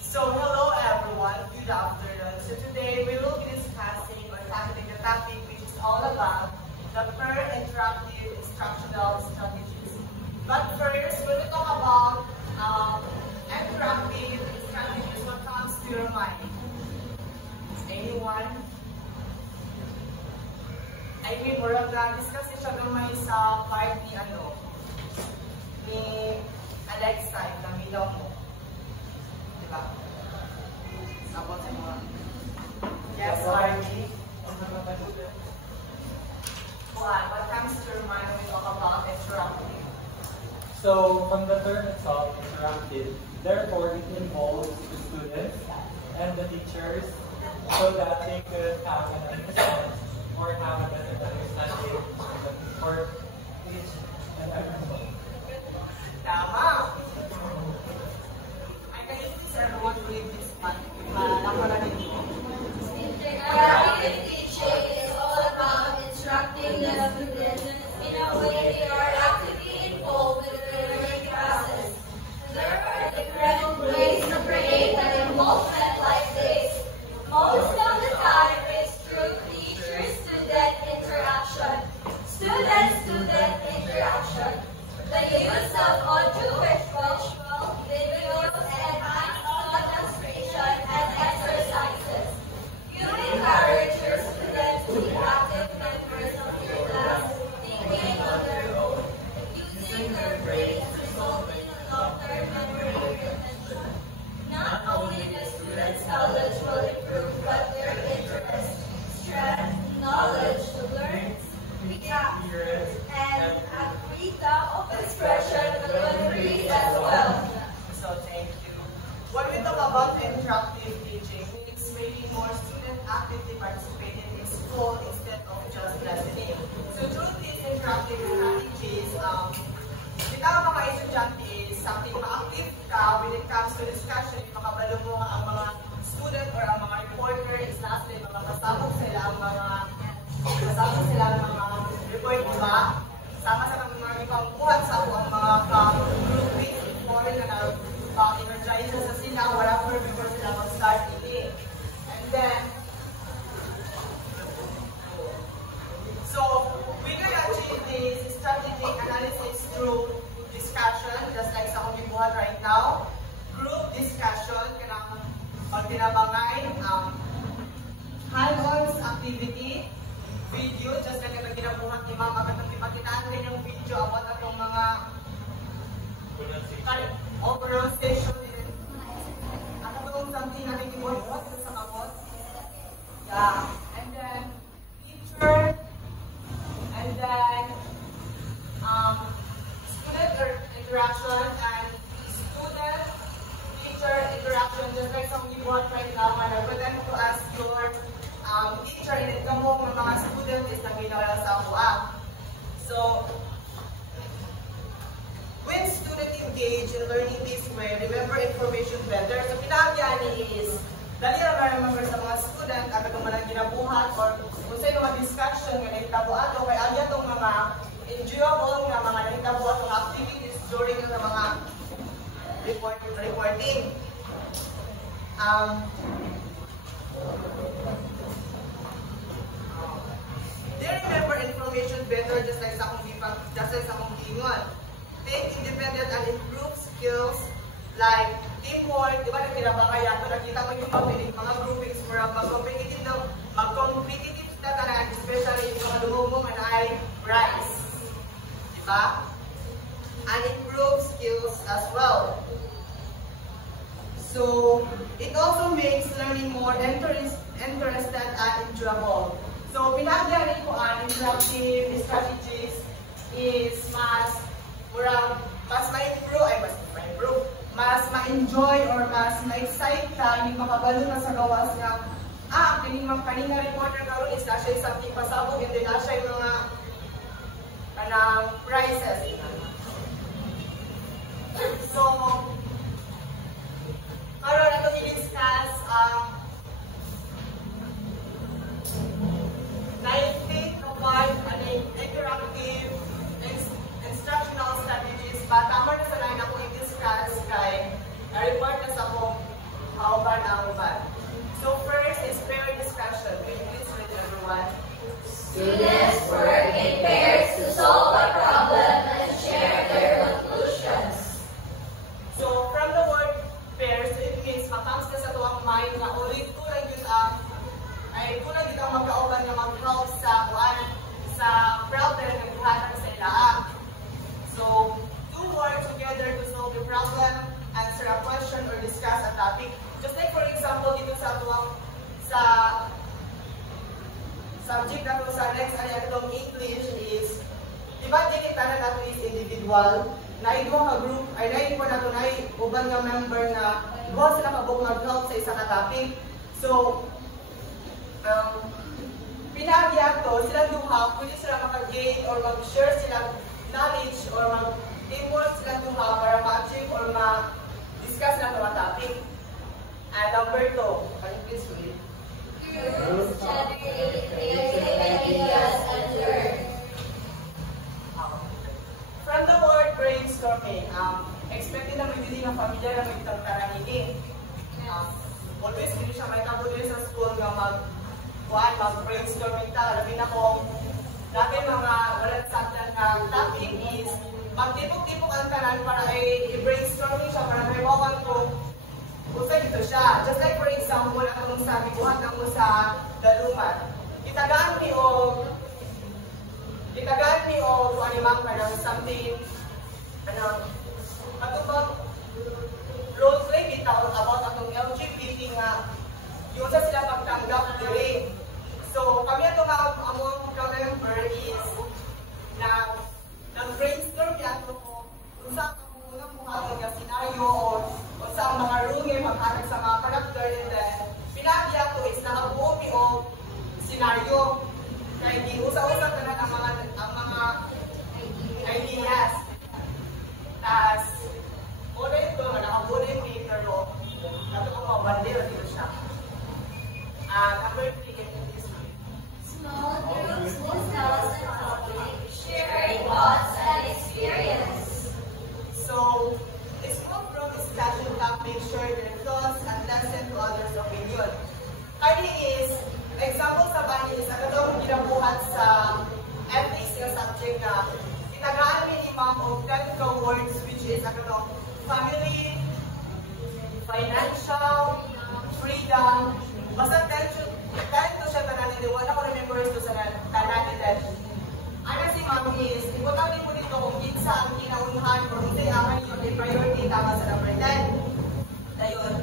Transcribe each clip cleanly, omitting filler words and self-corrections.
So hello everyone, good afternoon. So today we will be discussing or tackling the topic which is all about the PER interactive instructional strategies. But first, when we talk about interactive strategies, what comes to your mind? Anyone? I mean, murag na-discuss siya gamay sa part ni Alexa, na milaw mo. Diba? Sabot sa mga. Yes, Margie. What comes to your mind when we talk about interactive? So, from the term itself, interactive, therefore it involves the students and the teachers so that they could have an understanding or have a better understanding for each and every one. Tama! I can use everyone to read this one. Interactive teaching is all about instructing the students in a way they are actively involved with the learning process. There are different ways to create an involvement like this. Most of the time it's through teacher-student interaction, student-student interaction, the use of audio-visual videos and hands-on demonstration and exercises. You encourage your students to be active members of your class, thinking on their own, using their brains, resulting in long-term memory retention. Not only the students' knowledge will improve, but their interest, strength, knowledge to learn, react, and freedom of expression will increase as well. So thank you. When we talk about interactive teaching, it's making more students actively participating in school instead of just listening. So through these interactive strategies, kita mga estudyante is something ma-active ka when it comes to discussion, makabalo mo ang mga student or ang mga reporter is na sila mga kasabog sila ang mga report, diba? Sama sa mga ipangkuhan sa ang mga grouping before na energize sa sila, whatever before sila mag-start ini. And then, so we can achieve this strategic analysis through discussion, just like sa akong gibuhat right now. Group discussion, kanang pagtinabangay, hands-on activity, video, just like ang ginabuhat ni Ma'am, agad ipakitaan rin yung video about atong mga pronunciation. Ano ba yung something natin gibuhat sa kapot? Yeah. And then, teacher, and then, student interaction and student-teacher interaction, just like some gibuhat right now, and I would then to ask your teacher, init ka mo kung mga student is naginawa sa UA. So, when students engage in learning this way, remember information better. So, pinagyan is, dali na remember sa mga student, at kung malang ginabuhat, or kung sa'yo mga discussion, nga nahitabuhat, o kaya agyan itong mga enjoyable nga mga nahitabuhat, mga activities during ng mga reporting. They remember information better just like sa akong giingon. Take independent and improve skills like teamwork. Diba nagkira kaya ito? Nakita mo yung mga groupings for mag-competitive na tanan, especially yung mga lumumong and I rise. Diba? And improve skills as well. So, it also makes learning more interested and enjoyable. So, pinagyan ko ang interactive strategies is mas ma-enjoy or mas ma-excite ka, hindi makabalo na sa gawas nga, kanina reporter karon is na siya something pasabog, hindi na siya yung mga prizes. So, karon ito i-discuss provide an interactive instructional strategies, but tama na sa line ako i-discuss Students work in pairs to solve a problem and share their conclusions. So, from the word pairs, it means matams ka sa tuwang mind na ulit kulang yun ang magkauban na mag-help sa problem na buhatan sa ilaan. So, two work together to solve the problem, answer a question, or discuss a topic. Just like for example, dito sa tuwang sa subject na to sa next ay itong English is, di ba dinitanan nato is individual, na ito nga group, ay nain po nato na uban nga member na go sila kabog mag-help sa isang topic. So, pinagyan to, sila duha, pwede sila maka-gain or mag-share sila knowledge or mag-teamwork sila duha para ma-achieve or ma-discuss na mga topic. And number 2, can you please read? Group study, ideas, and learn. From the word brainstorming, expected na may dili ng pamilya na may tarangini. Always hindi siya may kabuloy sa school nga mag-brainstorming ta. Labi na kung natin mga walang saktan na topic is magtipok-tipok ang tanan para i-brainstorming siya para may wawan ko kung saan ito siya. Just like for example, ang anong sabi, buhat na mo sa daluman. Itagaan mi o kung animang ka ng something, katubang role play bitaw about atong LGBT nga yung sa sila pagtanggap during. So, kami ito among ka-member is na nag-brainstorm yan ko kung saan ang unang buhatong yung senaryo o kung saan mga rule yung maghanap sa mga character, and then pinagya ko is nakabuo mi o senaryo. Kaya giusa-usa ka na ang mga ideas. Tapos, ulit ito, nakabuo na yung paper o nato ko mga bandera dito siya. Number 3, Small groups discuss a topic, sharing thoughts and experience. so, a small group discussion topic, share their thoughts and listen to others' opinion. Kaya is, example sa bahay is, ang itong ginabuhat sa ethics yung subject na tinagaan minimum of 10 words, which is ang itong family, financial, freedom, basta 10 to siya tanan, hindi wala ko remember ito sa tanan nila. Ano si ma'am is, importante po dito kung kinsa ang kinaunahan o hindi ang yung priority tama sa number 10. Ayun.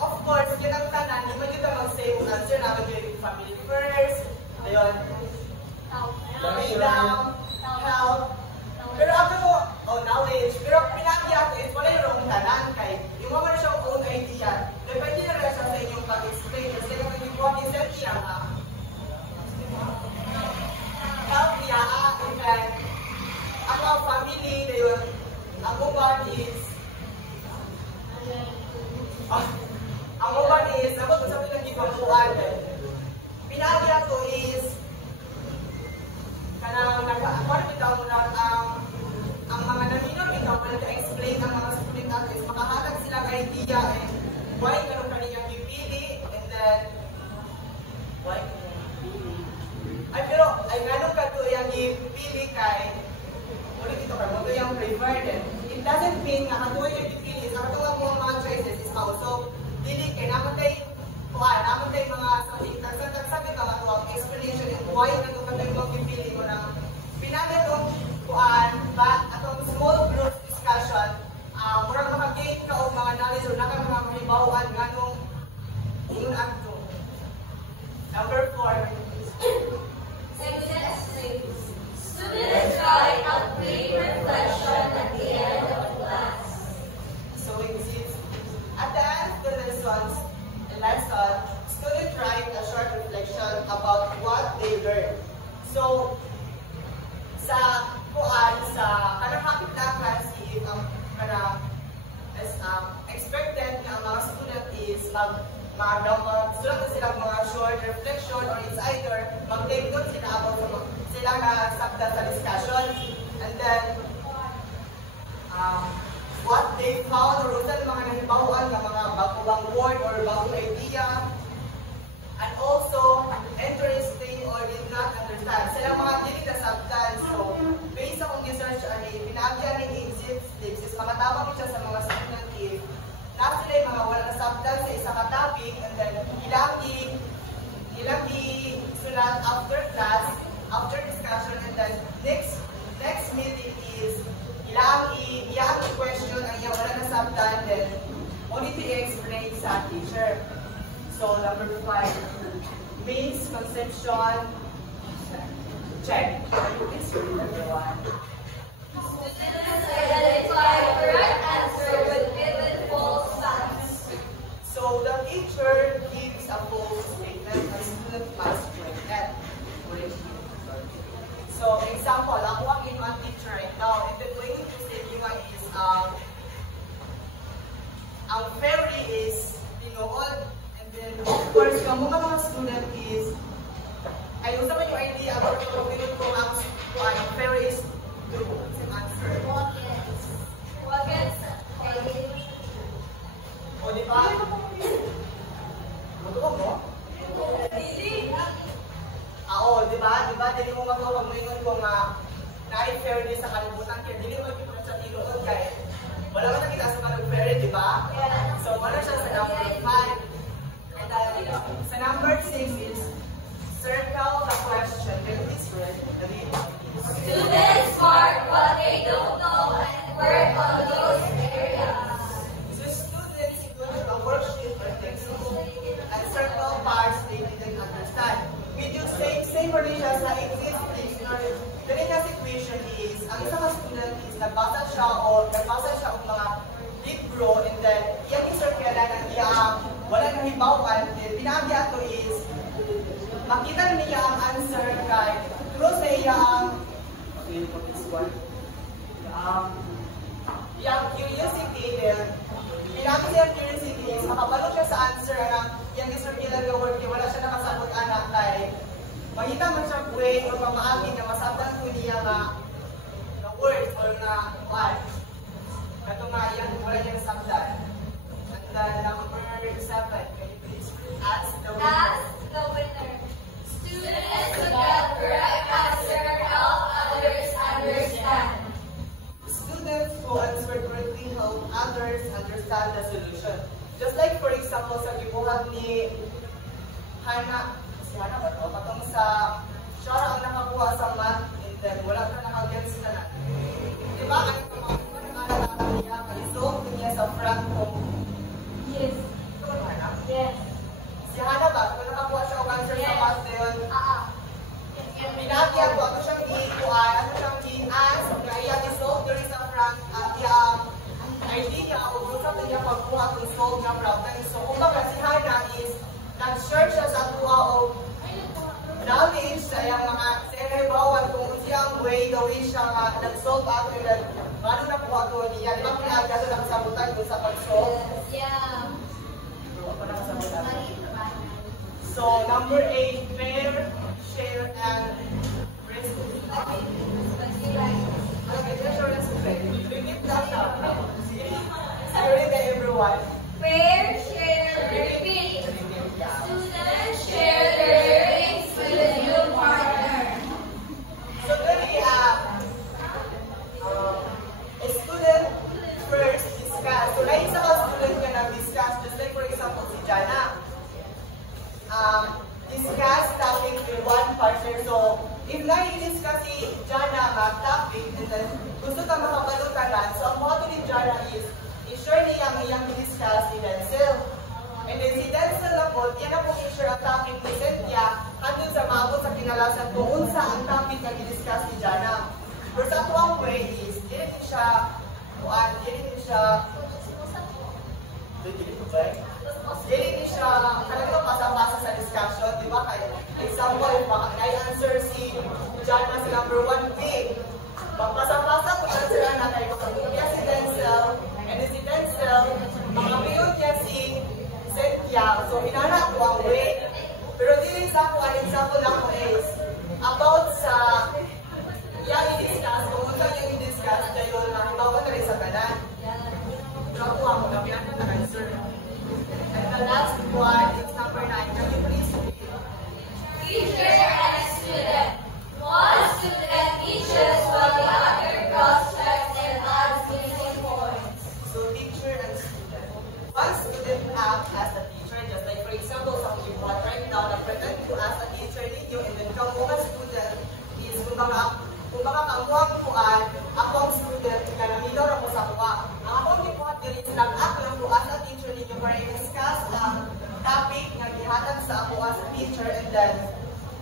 Of course, yun ang tanan, di ba dito mag-say kung answer namin yung family first. Ayun. Freedom, health. Pero ako po, knowledge. Pero pinagya ko is wala yung tanan kay yung mga siya own idea. Kaya pwede na rin siya sa inyong pag-explain. Kasi kung yung what is that siya nga, help niya, and then, ako ang family, yun, ako ba is, ako sa pinag-ipamuan, pinagya ko is, kanang ako na bitaw mo na ang mga naminor bitaw mo nag-explain ang mga student natin is makahatag sila ng idea and why ganun kanilang pipili, and then why ay pero ay ganun ka to yung ipili kay ulit ito ka mo to yung preferred. It doesn't mean nga kato yung ipili sa katong mga choices is also dili kay naman tayo naman tayo mga sabi ka nga ang explanation and why ganun ka tayo magpipili mo na pinagay itong ba atong small group discussion, murang makagain ka o mga knowledge o naka mga mahibawaan ganong yun ang to. Number 4. Students write a brief reflection at the end of class. So it's at the end of the lesson, students write a short reflection about what they learned. So sa kanang hapit na class if expected na ang mga student is magsulat na silang mga short reflection or it's either mag-take notes sila about sila nga sabda sa discussion, and then what they found or usan mga nahibawan ng mga bagong word or bagong idea, and also interesting or did done, then only to explain sa teacher. So number 5, means conception. Check. Please read everyone. Students identify correct answer with given false facts. So the teacher gives a false statement, the student must correct that. So example, ako ang inyong teacher right now, and then going to say you is ang fairy is binood, and then of course yung mga student is ay usap mo yung idea about yung opinion ko ang fairy is the answer. O di ba? Matulog mo? Oo, di ba? Di ba? Dili mo magawag mo yun kung na-fairness sa kalibutan kaya dili mo magkita sa tinuod kaya wala mo nakita sa kanong fairy, di ba? So, wala siya sa number 5. And then, sa number 6 is circle the question. Can you please read? Students mark what they don't know and work on those areas. So, students do a worksheet or textbook and circle parts they didn't understand. We do same rin siya sa English dictionary. Ganun na situation is, ang isang student is nagbasa siya og mga libro and then iyang isirkela ng iyang wala nang hibawan, then pinagi ato is makita niya ang answer kay through sa iyang iyang curiosity then pinagi niya ang curiosity is makabalo siya sa answer ng iyang isirkela ng word kaya wala siya nakasabot anak kay makita man siya way o mamaagi na masabdan ko niya na word or na what kato nga yan wala niyang sabdan. And then number 7, can you please ask the winner? Ask the winner. Students who get correct answer help others understand. Students who answer correctly help others understand the solution. Just like for example sa gibuhat ni Hana, si Hana ba ito? Patong sa siya ang nakakuha sa math and then wala ka nakagets na na. Diba? Ang mga niya, kalisok niya sa front home. Yes. Ito ba Hana? Yes. Si Hana ba? Kung nakakuha siya ang answer sa math na yun, pinaki ako, ato siyang giikuan, ato siyang gi-ask, kaya i-solve diri sa front at yung idea o gusto niya pagkuha to solve nga problem. So, kumbaga si Hana is nag-search siya sa kuha o knowledge sa iyang mga serebawan kung siyang way, the way siya nag-solve after that. Paano na kuha to niya? Di ba pinagka ito nakasabutan doon sa pag-solve? Yeah. So, number 8, fair, share, and respect. Okay, share, respect. Repeat that now. Repeat that everyone. Fair, share, repeat. Students share their learnings with a new partner. So, really, a student first discuss. So, na isa ka student ka na-discuss, just like for example, si Jana. Discuss topic with one partner. So, if na-discuss si Jana ang topic, and then gusto ka makabalutanan, so ang mga ni Jana is, i-share niya ang iyang discuss ni Denzel. And then si Denzel na po, yan na po i-share ang topic ni Cynthia, hanggang sa maabot sa kinalasan kung unsa ang topic na i-discuss ni Jana. Pero sa tuwang way is, dili siya, Dili siya, talagang pasang-pasa sa discussion, di ba? Kaya, example, baka na-answer si Jana sa number 1B. Pagpasang-pasa kung answer na natin, makapagpapaya si Denzel, and si Denzel, makapagpapaya niya si Cynthia. So, hinanap ko ang way. Pero dili sa ako, an example lang ko is, about sa yung i-discuss, kung unsa yung i-discuss, dahil na hibawa na rin sa kanan. Pero ako ang magabihan na answer. And the last one is number 9. Can you please repeat? Teacher and student. One student teaches while the other cross-checks and adds missing points. So teacher and student. One student acts as a teacher, just like for example, some people right now na pretend to as a teacher ninyo, and then kamu nga student is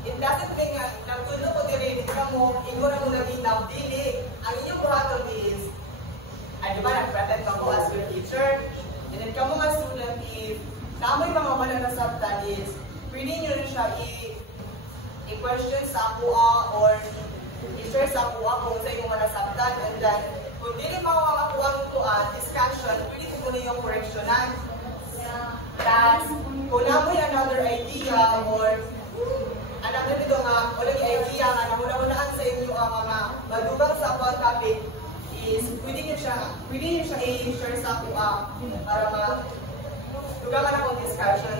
it doesn't mean nga, nagtulo ko dire, ka mo, ingo na mo nabinaw, dili. Ang inyong buhaton is, ay di ba, nag-pretend ka mo as your teacher, and then kamo nga student is, namoy mga mananasabtan is, pwede nyo rin siya i-question sa kuha or i-share sa kuha kung sa inyong manasabtan, and then, kung dili makakuha ng tuan, discussion, pwede ko na yung correctionan. Tapos, kung namoy another idea or another dito nga, walang idea nga, namuna-unaan sa inyo ang mga madugang sa one topic is pwede nyo siya i-share sa kuha para dugangan akong discussion.